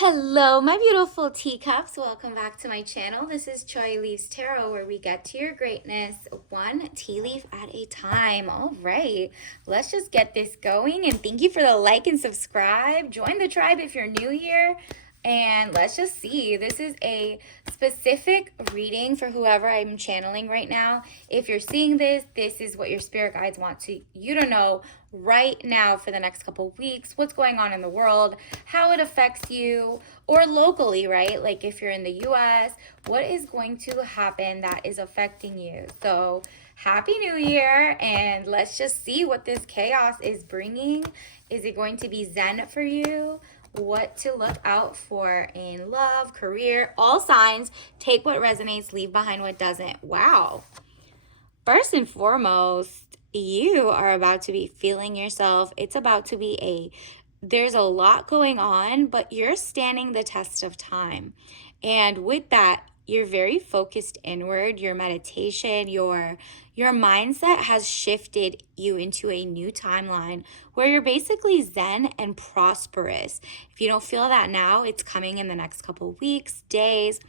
Hello, my beautiful teacups. Welcome back to my channel. This is Choi Leaves Tarot, where we get to your greatness one tea leaf at a time. All right, let's just get this going. And thank you for the like and subscribe. Join the tribe if you're new here. And let's just see. This is a specific reading for whoever I'm channeling right now. If you're seeing this, this is what your spirit guides want you to know right now for the next couple of weeks, what's going on in the world, how it affects you, or locally, right? Like if you're in the US, what is going to happen that is affecting you? So Happy New Year, and let's just see what this chaos is bringing. Is it going to be Zen for you? What to look out for in love, career, all signs. Take what resonates, leave behind what doesn't. Wow. First and foremost, you are about to be feeling yourself. It's about to be there's a lot going on, but you're standing the test of time. And with that, you're very focused inward. Your meditation, your mindset has shifted you into a new timeline where you're basically zen and prosperous. If you don't feel that now, it's coming in the next couple of weeks, days.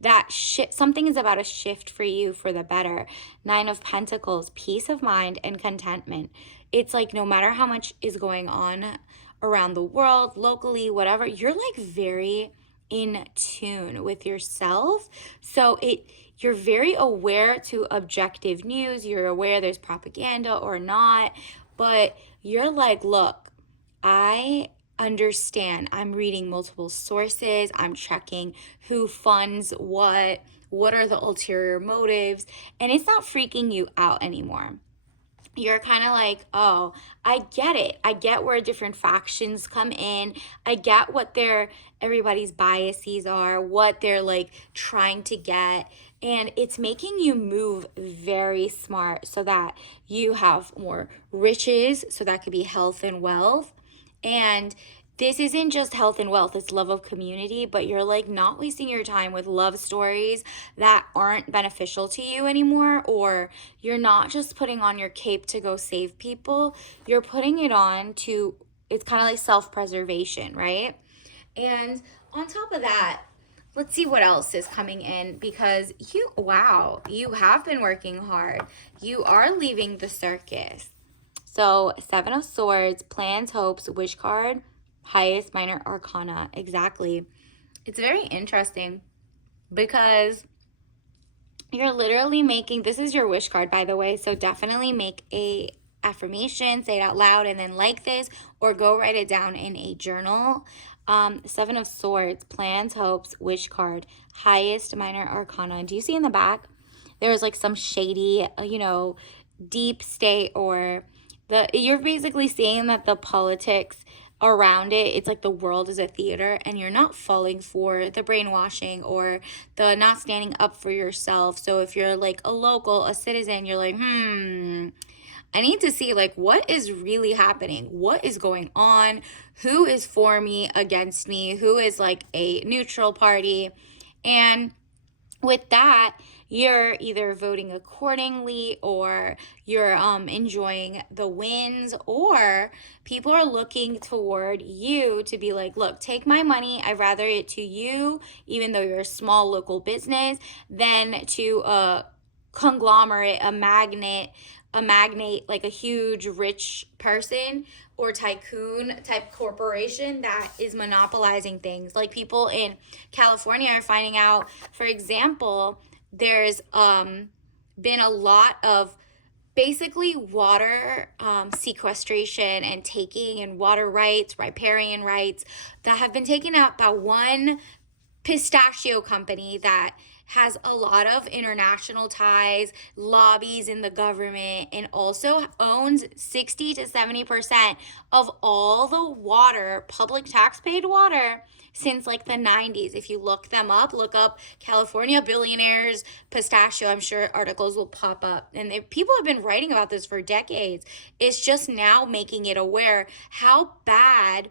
That something is about to shift for you for the better. Nine of Pentacles, peace of mind and contentment. It's like no matter how much is going on around the world, locally, whatever, you're like very in tune with yourself. So you're very aware to objective news. You're aware there's propaganda or not, but you're like, look, I understand. I'm reading multiple sources. I'm checking who funds what are the ulterior motives, and it's not freaking you out anymore. You're kind of like, oh, I get it. I get where different factions come in. I get what everybody's biases are, what they're like trying to get. And it's making you move very smart so that you have more riches. So that could be health and wealth. And this isn't just health and wealth, it's love of community, but you're like not wasting your time with love stories that aren't beneficial to you anymore, or you're not just putting on your cape to go save people. You're putting it on to, it's kind of like self-preservation, right? And on top of that, let's see what else is coming in, because you have been working hard. You are leaving the circus. So, Seven of Swords, plans, hopes, wish card, highest minor arcana. Exactly. It's very interesting because you're literally making, this is your wish card, by the way. So definitely make a affirmation, say it out loud, and then like this, or go write it down in a journal. Seven of Swords, plans, hopes, wish card, highest minor arcana. Do you see in the back? There was like some shady, deep state, or you're basically saying that the politics around it's like the world is a theater, and you're not falling for the brainwashing or the not standing up for yourself. So if you're like a local, a citizen, you're like, I need to see like what is really happening, what is going on, who is for me, against me, who is like a neutral party. And with that, you're either voting accordingly, or you're enjoying the wins, or people are looking toward you to be like, look, take my money. I'd rather it to you, even though you're a small local business, than to a conglomerate, a magnate, like a huge rich person or tycoon type corporation that is monopolizing things. Like people in California are finding out, for example, there's been a lot of basically water sequestration and taking, and water rights, riparian rights, that have been taken out by one pistachio company that has a lot of international ties, lobbies in the government, and also owns 60 to 70% of all the water, public tax paid water, since like the 90s. If you look them up, look up California billionaires pistachio, I'm sure articles will pop up. And people have been writing about this for decades. It's just now making it aware how bad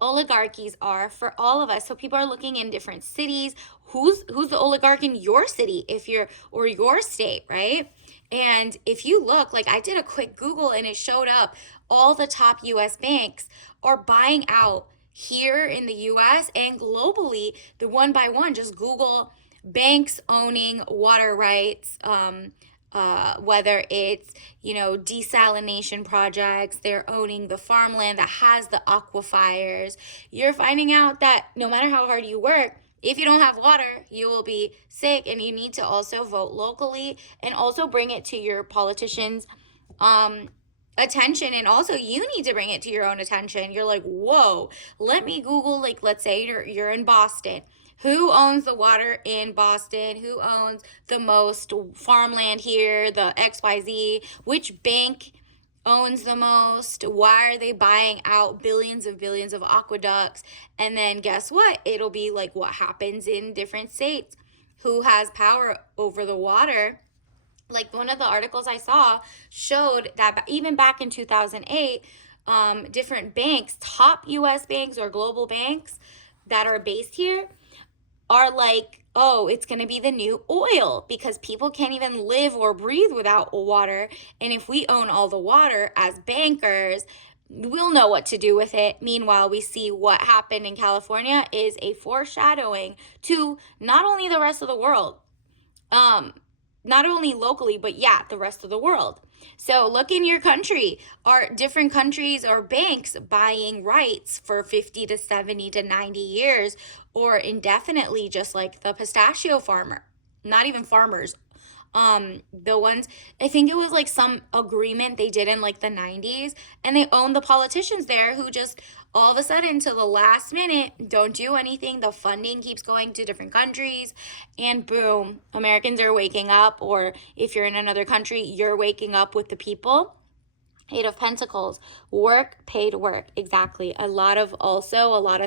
oligarchies are for all of us. So people are looking in different cities. Who's the oligarch in your city, or your state, right? And if you look, like I did a quick Google and it showed up, all the top US banks are buying out here in the US and globally, the one by one. Just Google banks owning water rights, whether it's, desalination projects, they're owning the farmland that has the aquifers. You're finding out that no matter how hard you work, if you don't have water, you will be sick, and you need to also vote locally and also bring it to your politicians' attention. And also you need to bring it to your own attention. You're like, whoa, let me Google, like, let's say you're in Boston. Who owns the water in Boston? Who owns the most farmland here? The XYZ. Which bank owns the most? Why are they buying out billions of aqueducts? And then guess what? It'll be like what happens in different states. Who has power over the water? Like, one of the articles I saw showed that even back in 2008, different banks, top US banks or global banks that are based here, are like, oh, it's going to be the new oil because people can't even live or breathe without water. And if we own all the water as bankers, we'll know what to do with it. Meanwhile, we see what happened in California is a foreshadowing to not only the rest of the world, not only locally, but the rest of the world. So look in your country. Are different countries or banks buying rights for 50 to 70 to 90 years or indefinitely, just like the pistachio farmer? Not even farmers. The ones, I think it was like some agreement they did in like the 90s, and they own the politicians there who just all of a sudden to the last minute don't do anything. The funding keeps going to different countries, and boom, Americans are waking up. Or if you're in another country, you're waking up with the people. Eight of Pentacles, work, paid work. Exactly. A lot of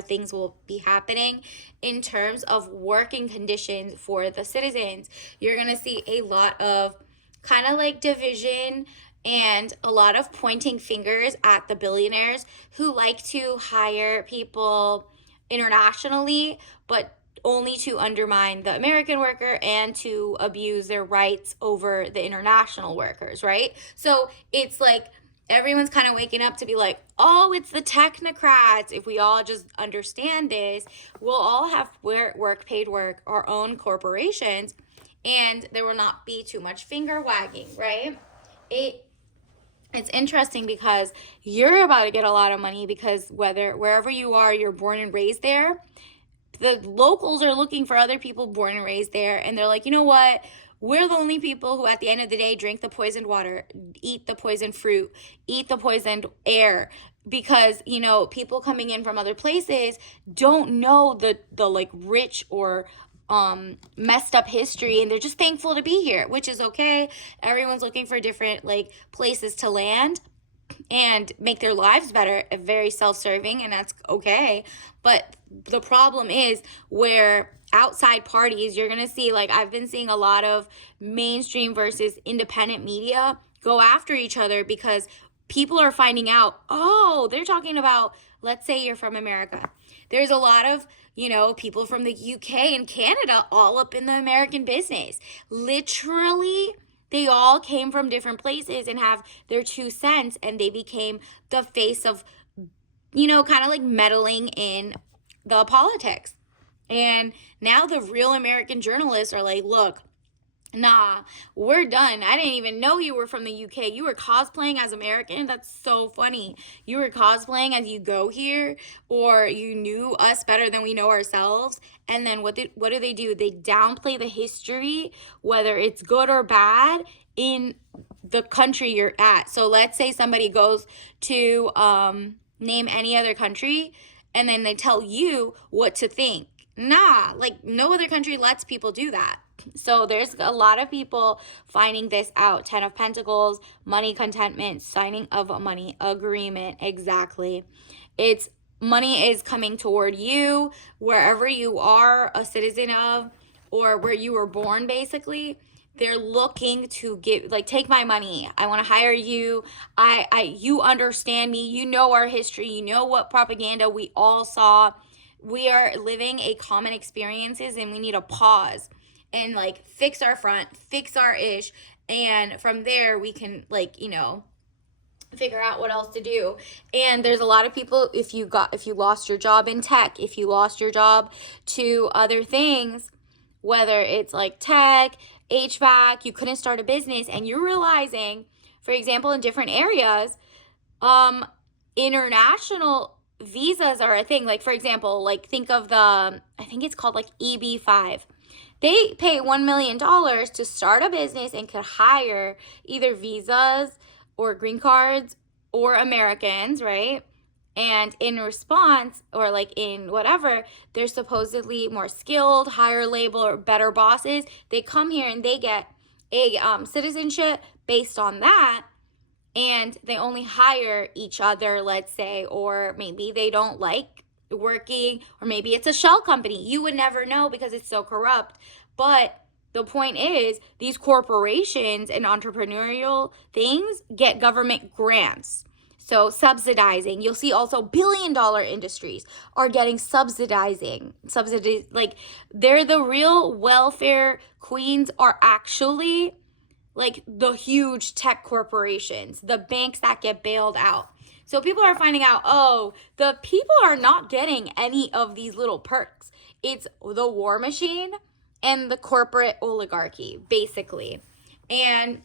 things will be happening in terms of working conditions for the citizens. You're going to see a lot of kind of like division and a lot of pointing fingers at the billionaires who like to hire people internationally, but only to undermine the American worker and to abuse their rights over the international workers, right? So it's like everyone's kind of waking up to be like, oh, it's the technocrats. If we all just understand this, we'll all have work, paid work, our own corporations, and there will not be too much finger wagging, right? It's interesting because you're about to get a lot of money because wherever you are, you're born and raised there. The locals are looking for other people born and raised there, and they're like, you know what? We're the only people who at the end of the day drink the poisoned water, eat the poisoned fruit, eat the poisoned air, because, people coming in from other places don't know the like rich or messed up history, and they're just thankful to be here, which is okay. Everyone's looking for different like places to land and make their lives better, very self-serving, and that's okay. But the problem is where outside parties, you're gonna see, like I've been seeing a lot of mainstream versus independent media go after each other because people are finding out, oh, they're talking about, let's say you're from America. There's a lot of, people from the UK and Canada all up in the American business. Literally, they all came from different places and have their 2 cents, and they became the face of, kind of like meddling in the politics. And now the real American journalists are like, look, nah, we're done. I didn't even know you were from the UK. You were cosplaying as American. That's so funny. You were cosplaying as you go here, or you knew us better than we know ourselves. And then what do they do? They downplay the history, whether it's good or bad, in the country you're at. So let's say somebody goes to name any other country, and then they tell you what to think. Nah, like no other country lets people do that. So there's a lot of people finding this out. 10 of Pentacles, money, contentment, signing of a money agreement. Exactly. It's money is coming toward you wherever you are a citizen of, or where you were born, basically. They're looking to give, like, take my money. I want to hire you. You understand me. You know our history. You know what propaganda we all saw. We are living a common experiences, and we need a pause and like fix our front, fix our ish, and from there we can, like, figure out what else to do. And there's a lot of people, if you lost your job in tech, if you lost your job to other things, whether it's like tech, HVAC, you couldn't start a business, and you're realizing, for example, in different areas, international visas are a thing. Like, for example, like think of I think it's called like EB-5. They pay $1 million to start a business and could hire either visas or green cards or Americans, right? And in response, or like in whatever, they're supposedly more skilled, higher label, or better bosses. They come here and they get a citizenship based on that. And they only hire each other, let's say, or maybe they don't like working, or maybe it's a shell company. You would never know because it's so corrupt. But the point is, these corporations and entrepreneurial things get government grants. So subsidizing, you'll see also billion-dollar industries are getting subsidies, like they're the real welfare queens, are actually like the huge tech corporations, the banks that get bailed out. So people are finding out, oh, the people are not getting any of these little perks. It's the war machine and the corporate oligarchy, basically. And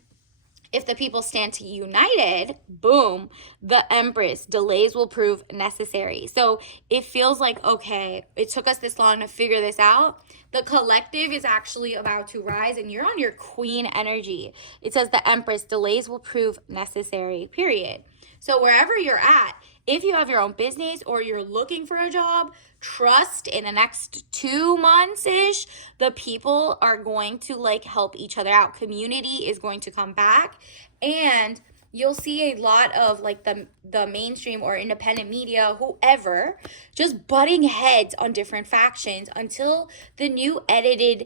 if the people stand united, boom, the Empress, delays will prove necessary. So it feels like, okay, it took us this long to figure this out. The collective is actually about to rise, and you're on your queen energy. It says the Empress, delays will prove necessary, period. So wherever you're at, if you have your own business or you're looking for a job, trust in the next 2 months-ish, the people are going to like help each other out. Community is going to come back, and you'll see a lot of like the mainstream or independent media, whoever, just butting heads on different factions until the new edited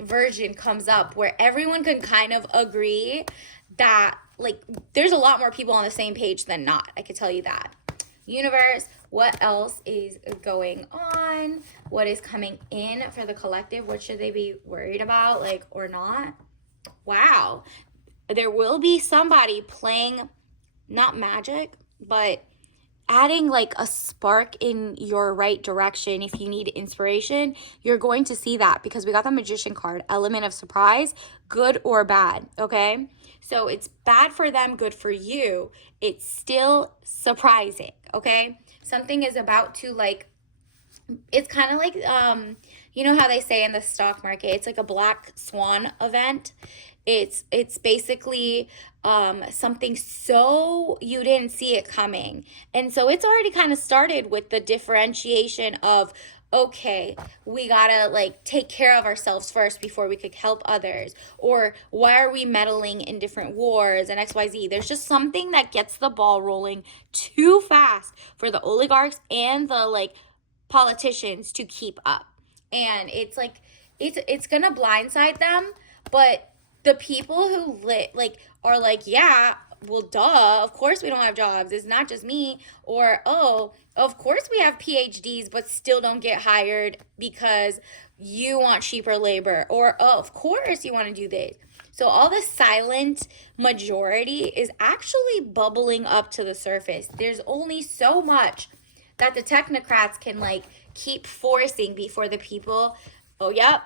version comes up where everyone can kind of agree that like there's a lot more people on the same page than not. I can tell you that. Universe, what else is going on? What is coming in for the collective? What should they be worried about, like, or not? Wow. There will be somebody playing, not magic, but adding like a spark in your right direction. If you need inspiration, you're going to see that because we got the Magician card, element of surprise, good or bad, okay? So it's bad for them, good for you. It's still surprising, okay? Something is about to like, it's kind of like, you know how they say in the stock market, it's like a black swan event. It's basically something so you didn't see it coming. And so it's already kind of started with the differentiation of, okay, we gotta like take care of ourselves first before we could help others. Or why are we meddling in different wars and XYZ? There's just something that gets the ball rolling too fast for the oligarchs and the like politicians to keep up. And it's like it's gonna blindside them, but the people who are like, yeah, well, duh, of course we don't have jobs. It's not just me. Or, oh, of course we have PhDs, but still don't get hired because you want cheaper labor. Or, oh, of course you want to do this. So all the silent majority is actually bubbling up to the surface. There's only so much that the technocrats can like keep forcing before the people,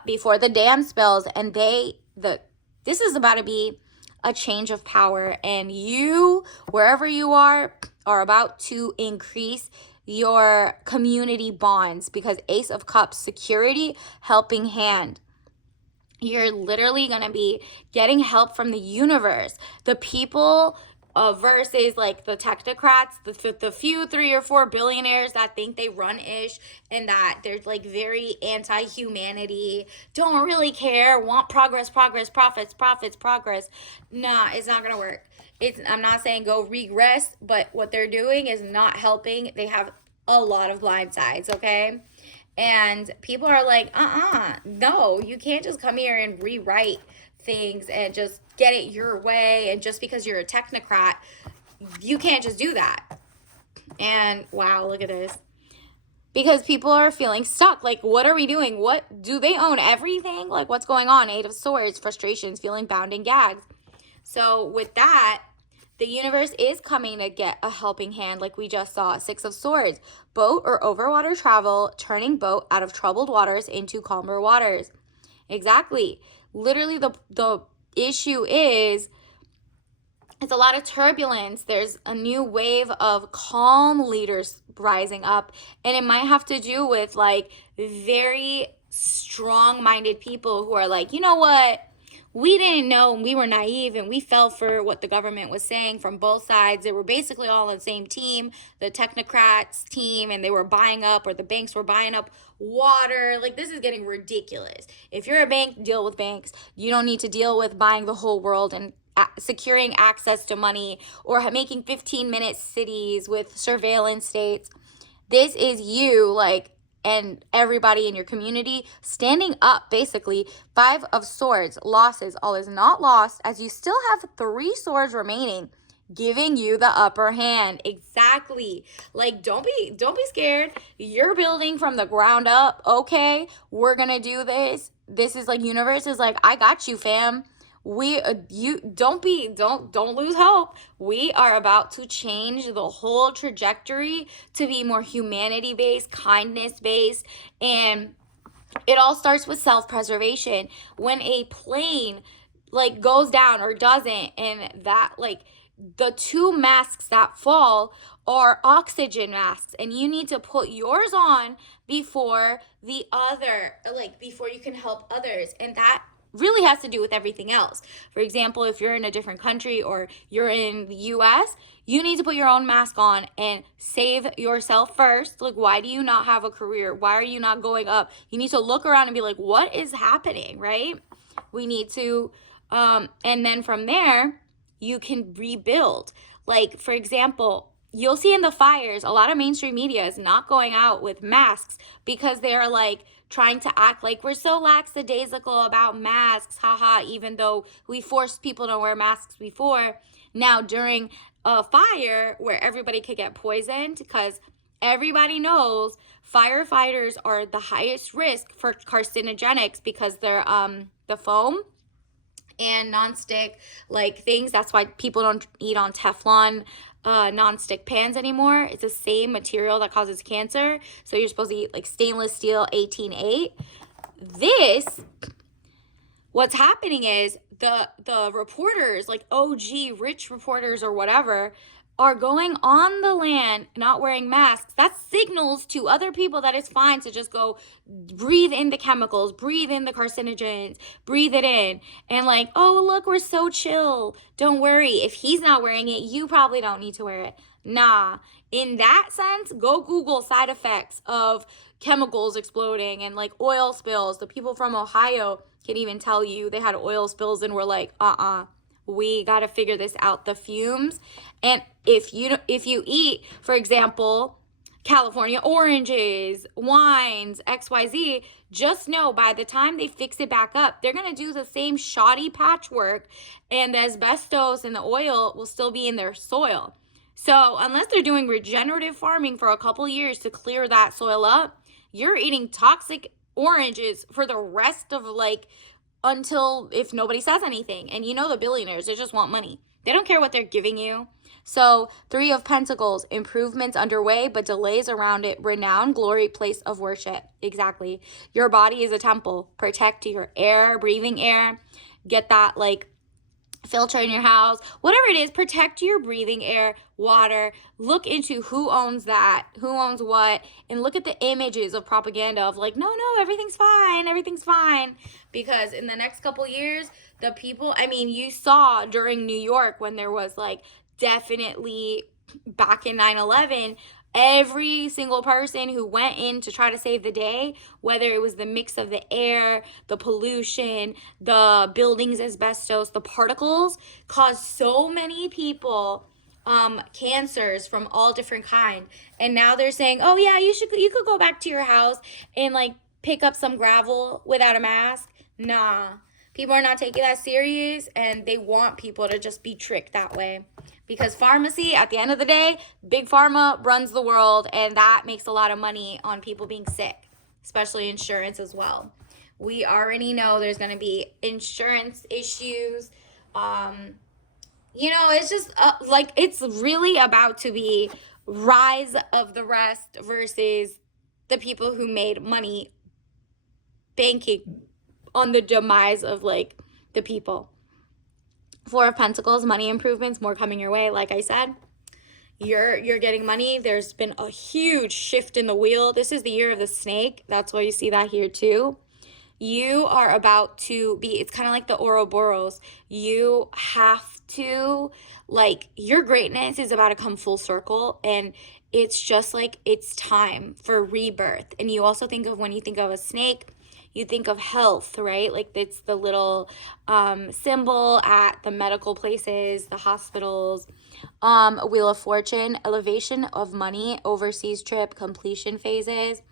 before the dam spills. And this is about to be a change of power, and you, wherever you are about to increase your community bonds because Ace of Cups, security, helping hand. You're literally going to be getting help from the universe. The people versus like the technocrats, the few 3 or 4 billionaires that think they run ish and that they're like very anti-humanity, don't really care, want progress, profits, progress. Nah, it's not gonna work. I'm not saying go regress, but what they're doing is not helping. They have a lot of blind sides, okay? And people are like, no, you can't just come here and rewrite things and just get it your way, and just because you're a technocrat you can't just do that. And wow, look at this, because people are feeling stuck. Like, what are we doing? What do they own? Everything? Like, what's going on? 8 of Swords, frustrations, feeling bound and gagged. So with that, The universe is coming to get a helping hand, like we just saw. Six of Swords. Boat or overwater travel, turning boat out of troubled waters into calmer waters. Exactly. Literally, the issue is it's a lot of turbulence. There's a new wave of calm leaders rising up, and it might have to do with like very strong-minded people who are like, you know what? We didn't know, and we were naive, and we fell for what the government was saying from both sides. They were basically all on the same team, the technocrats team, and they were buying up, or the banks were buying up water. Like, this is getting ridiculous. If you're a bank, deal with banks. You don't need to deal with buying the whole world and securing access to money or making 15-minute cities with surveillance states. This is you, like, and everybody in your community standing up, basically. Five of Swords, losses. All is not lost, as you still have 3 swords remaining, giving you the upper hand. Exactly. Like, don't be scared. You're building from the ground up. Okay, we're gonna do this. This is like, universe is like, I got you, fam. You don't lose hope. We are about to change the whole trajectory to be more humanity based, kindness based, and it all starts with self-preservation. When a plane like goes down or doesn't, and that, like, the 2 masks that fall are oxygen masks, and you need to put yours on before the other, like, before you can help others. And that really has to do with everything else. For example, if you're in a different country or you're in the US, you need to put your own mask on and save yourself first. Like, why do you not have a career? Why are you not going up? You need to look around and be like, what is happening, right? We need to, and then from there, you can rebuild. Like, for example, you'll see in the fires, a lot of mainstream media is not going out with masks because they're like trying to act like we're so lackadaisical about masks, haha, even though we forced people to wear masks before. Now, during a fire where everybody could get poisoned, because everybody knows firefighters are the highest risk for carcinogenics because they're the foam and nonstick like things. That's why people don't eat on Teflon nonstick pans anymore. It's the same material that causes cancer. So you're supposed to eat like stainless steel 18-8. This, what's happening is the reporters, like OG rich reporters or whatever, are going on the land not wearing masks. That signals to other people that it's fine to just go breathe in the chemicals, breathe in the carcinogens, breathe it in. And like, oh, look, we're so chill. Don't worry. If he's not wearing it, you probably don't need to wear it. Nah. In that sense, go Google side effects of chemicals exploding and like oil spills. The people from Ohio can even tell you they had oil spills and were like, we got to figure this out, the fumes. And if you eat, for example, California oranges, wines, XYZ, just know by the time they fix it back up, they're going to do the same shoddy patchwork, and the asbestos and the oil will still be in their soil. So unless they're doing regenerative farming for a couple years to clear that soil up, you're eating toxic oranges for the rest of like until if nobody says anything. And you know the billionaires, they just want money. They don't care what they're giving you. So 3 of Pentacles, improvements underway, but delays around it. Renowned glory, place of worship. Exactly. Your body is a temple. Protect your air, breathing air. Get that like filter in your house, whatever it is, protect your breathing air, water. Look into who owns that, who owns what, and look at the images of propaganda of like, no, everything's fine. Because in the next couple years, the people, I mean, you saw during New York when there was like definitely back in 9/11, every single person who went in to try to save the day, whether it was the mix of the air, the pollution, the buildings, asbestos, the particles, caused so many people cancers from all different kind. And now they're saying, oh yeah, you could go back to your house and like pick up some gravel without a mask. Nah, people are not taking that serious, and they want people to just be tricked that way. Because pharmacy, at the end of the day, big pharma runs the world, and that makes a lot of money on people being sick, especially insurance as well. We already know there's going to be insurance issues. It's just like it's really about to be rise of the rest versus the people who made money banking on the demise of like the people. Four of Pentacles, money improvements, more coming your way. Like I said, you're getting money. There's been a huge shift in the wheel. This is the year of the snake. That's why you see that here too. You are about to be, it's kind of like the Ouroboros. You have to, like, your greatness is about to come full circle, and it's just like it's time for rebirth. And you also think of, when you think of a snake, you think of health, right? Like it's the little symbol at the medical places, the hospitals. Wheel of Fortune, elevation of money, overseas trip, completion phases.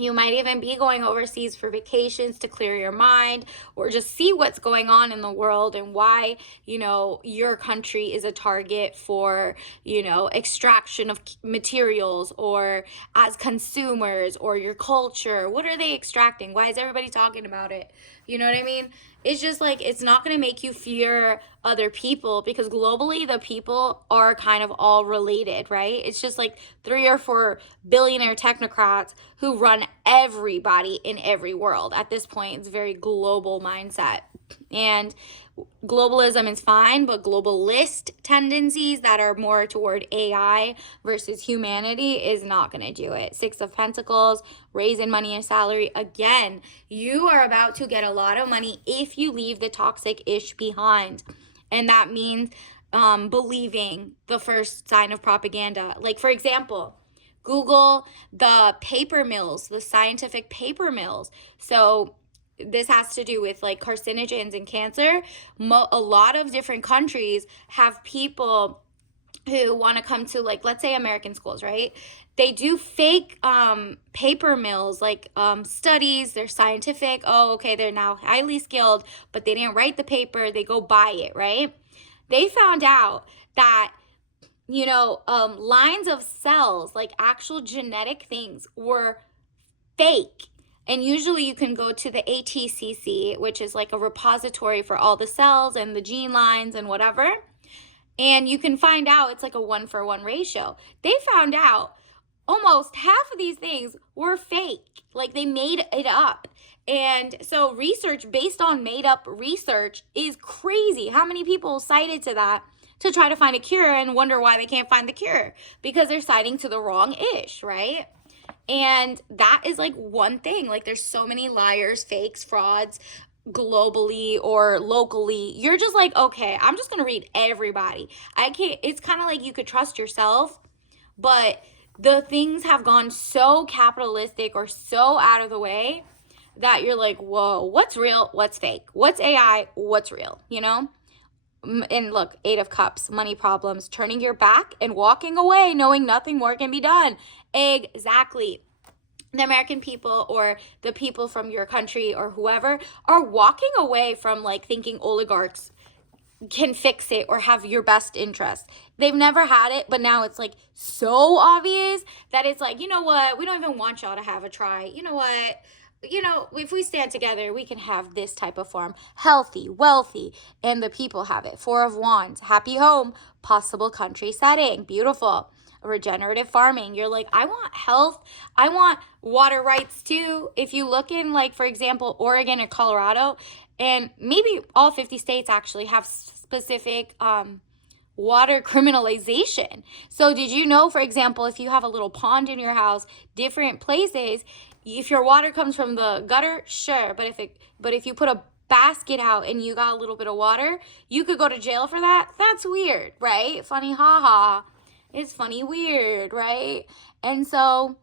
You might even be going overseas for vacations to clear your mind, or just see what's going on in the world and why, your country is a target for, extraction of materials, or as consumers, or your culture. What are they extracting? Why is everybody talking about it? You know what I mean? It's just like, it's not going to make you fear other people, because globally the people are kind of all related, right? It's just like 3 or 4 billionaire technocrats who run everybody in every world. At this point, it's a very global mindset. And globalism is fine, but globalist tendencies that are more toward AI versus humanity is not going to do it. 6 of Pentacles, raising money and salary. Again, you are about to get a lot of money if you leave the toxic ish behind. And that means believing the first sign of propaganda. Like, for example, Google the paper mills, the scientific paper mills. So this has to do with like carcinogens and cancer. A lot of different countries have people who want to come to, like, let's say American schools, right? They do fake paper mills, like studies. They're scientific. Oh, okay, they're now highly skilled, but they didn't write the paper. They go buy it, right? They found out that lines of cells, like actual genetic things, were fake. And usually you can go to the ATCC, which is like a repository for all the cells and the gene lines and whatever. And you can find out it's like a 1-for-1 ratio. They found out almost half of these things were fake. Like they made it up. And so research based on made up research is crazy. How many people cited to that to try to find a cure and wonder why they can't find the cure? Because they're citing to the wrong ish, right? And that is like one thing. Like there's so many liars, fakes, frauds globally or locally. You're just like, okay, I'm just going to read everybody. I can't, it's kind of like you could trust yourself, but the things have gone so capitalistic or so out of the way that you're like, whoa, what's real? What's fake? What's AI? What's real? And look, 8 of Cups, money problems, turning your back and walking away, knowing nothing more can be done. Exactly. The American people or the people from your country or whoever are walking away from like thinking oligarchs can fix it or have your best interest. They've never had it, but now it's like so obvious that it's like, you know what? We don't even want y'all to have a try. You know what? If we stand together, we can have this type of farm. Healthy, wealthy, and the people have it. 4 of Wands, happy home, possible country setting. Beautiful. Regenerative farming. You're like, I want health. I want water rights too. If you look in, like, for example, Oregon or Colorado, and maybe all 50 states actually have specific water criminalization. So did you know, for example, if you have a little pond in your house, different places, if your water comes from the gutter, sure, but if you put a basket out and you got a little bit of water, you could go to jail for that. That's weird, right? Funny, haha. It's funny, weird, right? And so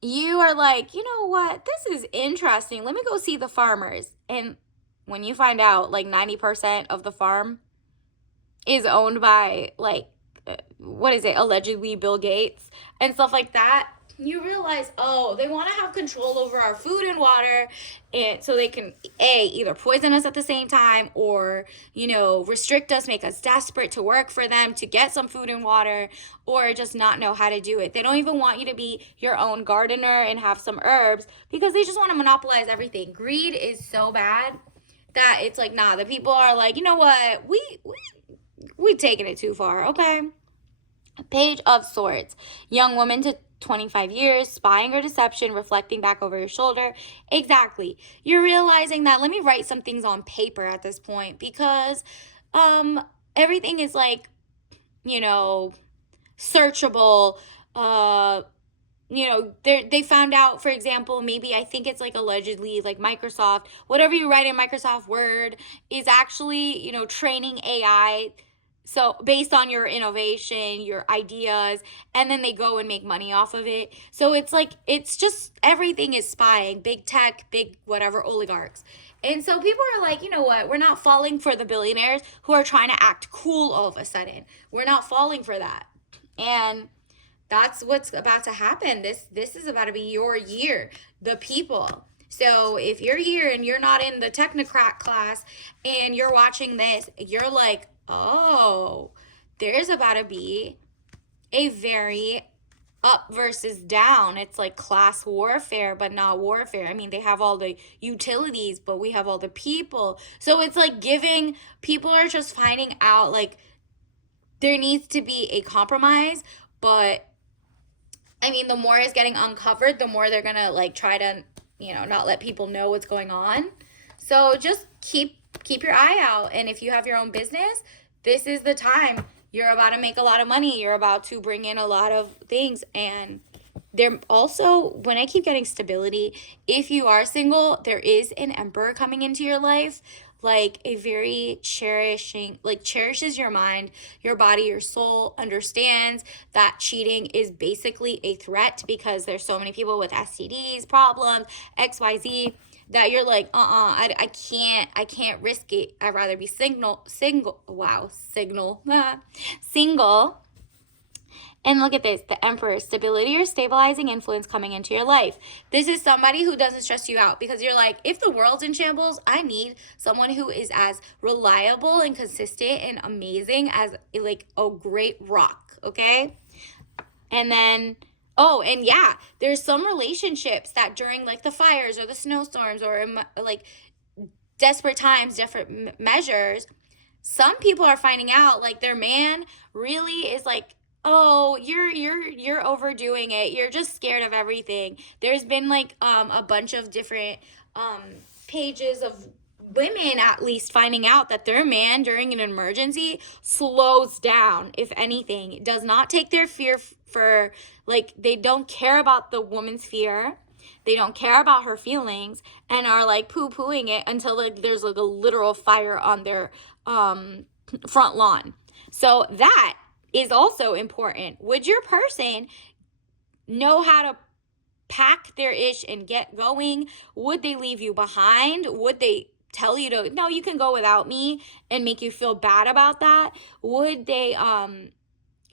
you are like, you know what? This is interesting. Let me go see the farmers. And when you find out like 90% of the farm is owned by like, what is it? Allegedly Bill Gates and stuff like that. You realize, oh, they want to have control over our food and water, and so they can either poison us at the same time or restrict us, make us desperate to work for them to get some food and water, or just not know how to do it. They don't even want you to be your own gardener and have some herbs because they just want to monopolize everything. Greed is so bad that it's like, nah, the people are like, you know what, we taking it too far, okay? Page of Swords. Young woman to 25 years, spying or deception, reflecting back over your shoulder. Exactly. You're realizing that let me write some things on paper at this point because everything is like, you know, searchable. They found out, for example, maybe I think it's like allegedly like Microsoft, whatever you write in Microsoft Word is actually, training AI. So based on your innovation, your ideas, and then they go and make money off of it. So it's like, it's just everything is spying, big tech, big whatever, oligarchs. And so people are like, you know what? We're not falling for the billionaires who are trying to act cool all of a sudden. We're not falling for that. And that's what's about to happen. This is about to be your year, the people. So if you're here and you're not in the technocrat class and you're watching this, you're like, oh, there's about to be a very up versus down. It's like class warfare, but not warfare. I mean, they have all the utilities, but we have all the people. So it's like people are just finding out like there needs to be a compromise, but I mean, the more is getting uncovered, the more they're gonna like try to, not let people know what's going on. So just keep your eye out. And if you have your own business, this is the time. You're about to make a lot of money. You're about to bring in a lot of things. And there also, when I keep getting stability, if you are single, there is an emperor coming into your life, like a very cherishes your mind, your body, your soul, understands that cheating is basically a threat because there's so many people with STDs, problems, XYZ, that you're like, I can't risk it. I'd rather be single. And look at this, the Emperor, stability or stabilizing influence coming into your life. This is somebody who doesn't stress you out because you're like, if the world's in shambles, I need someone who is as reliable and consistent and amazing as like a great rock, okay? And then, and yeah, there's some relationships that during like the fires or the snowstorms or like desperate times, different measures, some people are finding out like their man really is like, oh, you're overdoing it. You're just scared of everything. There's been like a bunch of different pages of women at least finding out that their man during an emergency slows down, if anything. It does not take their fear for like, they don't care about the woman's fear. They don't care about her feelings and are like poo-pooing it until like there's like a literal fire on their front lawn. So that is also important. Would your person know how to pack their ish and get going? Would they leave you behind? Would they tell you to, no, you can go without me and make you feel bad about that? Would they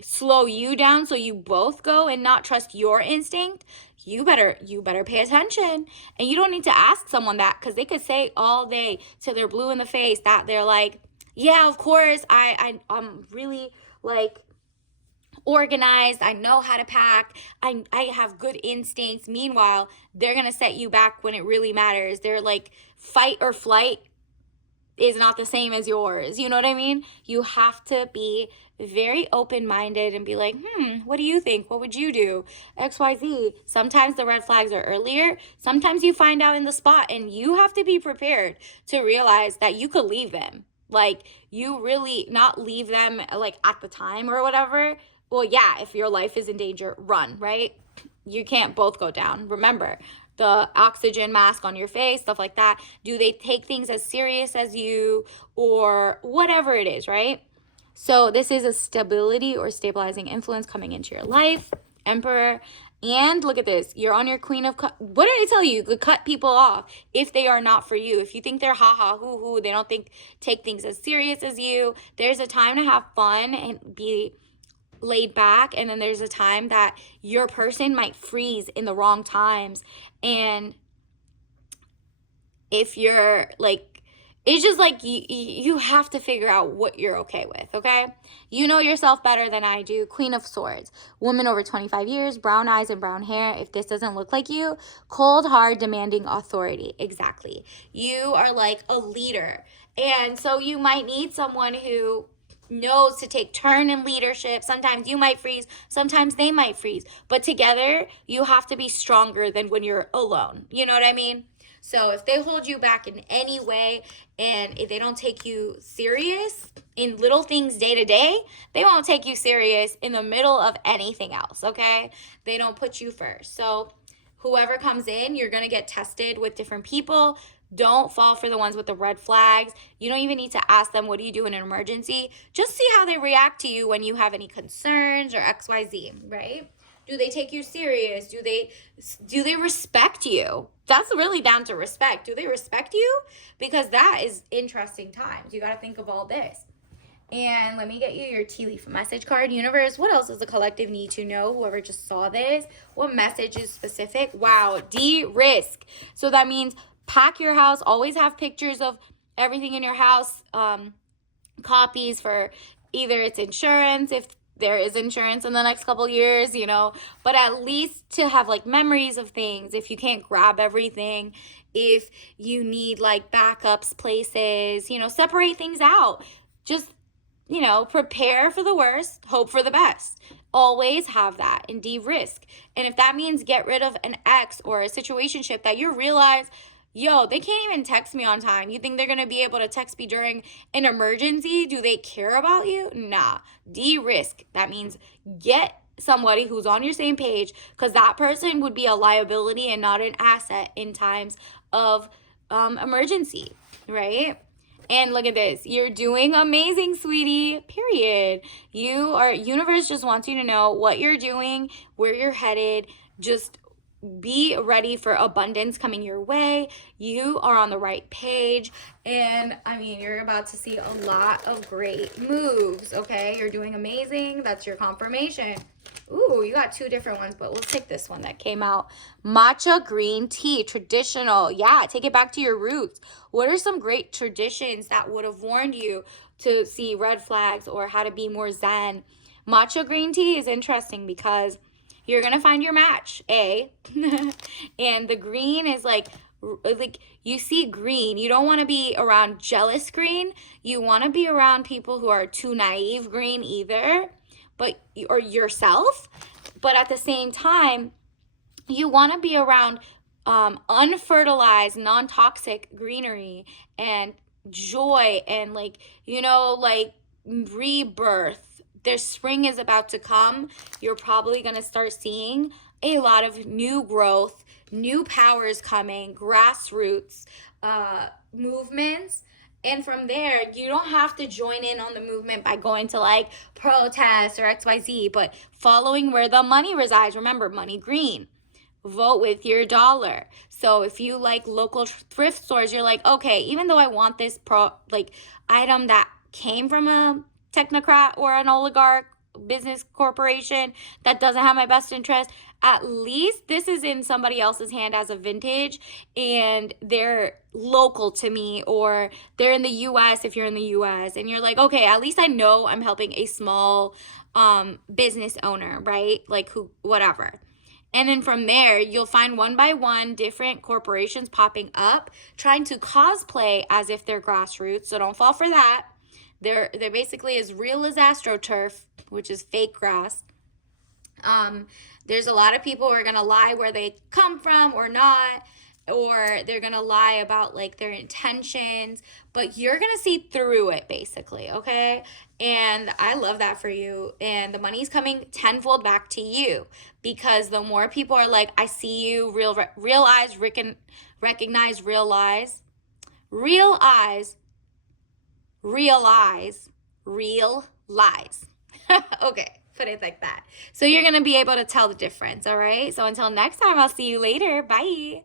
slow you down so you both go and not trust your instinct? You better pay attention. And you don't need to ask someone that because they could say all day till they're blue in the face that they're like, yeah, of course, I'm really like organized, I know how to pack, I have good instincts. Meanwhile, they're gonna set you back when it really matters. They're like, fight or flight is not the same as yours. You know what I mean? You have to be very open-minded and be like, what do you think? What would you do? XYZ. Sometimes the red flags are earlier. Sometimes you find out in the spot and you have to be prepared to realize that you could leave them. Like, you really not leave them like at the time or whatever. Well, yeah, if your life is in danger, run, right? You can't both go down. Remember, the oxygen mask on your face, stuff like that. Do they take things as serious as you or whatever it is, right? So this is a stability or stabilizing influence coming into your life, Emperor. And look at this. You're on your Queen of Cups. What did I tell you? You could cut people off if they are not for you. If you think they're ha-ha, hoo-hoo, they don't take things as serious as you. There's a time to have fun and be laid back, and then there's a time that your person might freeze in the wrong times. And if it's just like you have to figure out what you're okay with, okay? You know yourself better than I do. Queen of Swords, woman over 25 years, brown eyes and brown hair. If this doesn't look like you, cold, hard, demanding authority. Exactly. You are like a leader. And so you might need someone who knows to take turn in leadership. Sometimes you might freeze, sometimes they might freeze. But together, you have to be stronger than when you're alone. You know what I mean? So if they hold you back in any way and if they don't take you serious in little things day to day, they won't take you serious in the middle of anything else, okay? They don't put you first. So whoever comes in, you're going to get tested with different people. Don't fall for the ones with the red flags. You don't even need to ask them, what do you do in an emergency? Just see how they react to you when you have any concerns or XYZ, right? Do they take you serious? Do they respect you? That's really down to respect. Do they respect you? Because that is interesting times. You got to think of all this. And let me get you your tea leaf message card. Universe, what else does the collective need to know? Whoever just saw this, what message is specific? Wow, de-risk. So that means pack your house. Always have pictures of everything in your house. Copies for either it's insurance, if there is insurance in the next couple years, you know, but at least to have like memories of things. If you can't grab everything, if you need like backups, places, you know, separate things out. Just, you know, prepare for the worst, hope for the best. Always have that and de-risk. And if that means get rid of an ex or a situationship that you realize, yo, they can't even text me on time. You think they're going to be able to text me during an emergency? Do they care about you? Nah. De-risk. That means get somebody who's on your same page, because that person would be a liability and not an asset in times of emergency, right? And look at this. You're doing amazing, sweetie. Period. Universe just wants you to know what you're doing, where you're headed. Just be ready for abundance coming your way. You are on the right page. And I mean, you're about to see a lot of great moves, okay? You're doing amazing. That's your confirmation. Ooh, you got two different ones, but we'll take this one that came out. Matcha green tea, traditional. Yeah, take it back to your roots. What are some great traditions that would have warned you to see red flags or how to be more zen? Matcha green tea is interesting because you're going to find your match, A. And the green is like you see green. You don't want to be around jealous green. You want to be around people who are too naive green either, or yourself. But at the same time, you want to be around unfertilized, non-toxic greenery and joy and like, you know, like rebirth. Their spring is about to come. You're probably going to start seeing a lot of new growth, new powers coming, grassroots movements. And from there, you don't have to join in on the movement by going to like protests or XYZ, but following where the money resides. Remember, money green. Vote with your dollar. So if you like local thrift stores, you're like, okay, even though I want this item that came from a technocrat or an oligarch business corporation that doesn't have my best interest, at least this is in somebody else's hand as a vintage and they're local to me, or they're in the US if you're in the US, and you're like, okay, at least I know I'm helping a small business owner, right? Like whatever. And then from there, you'll find one by one different corporations popping up trying to cosplay as if they're grassroots. So don't fall for that. They're basically as real as AstroTurf, which is fake grass. There's a lot of people who are going to lie where they come from or not, or they're going to lie about like their intentions, but you're going to see through it basically, okay? And I love that for you. And the money's coming tenfold back to you, because the more people are like, I see you, real eyes, recognize real lies. Real eyes realize real lies. Okay, put it like that. So you're going to be able to tell the difference, all right? So until next time, I'll see you later. Bye.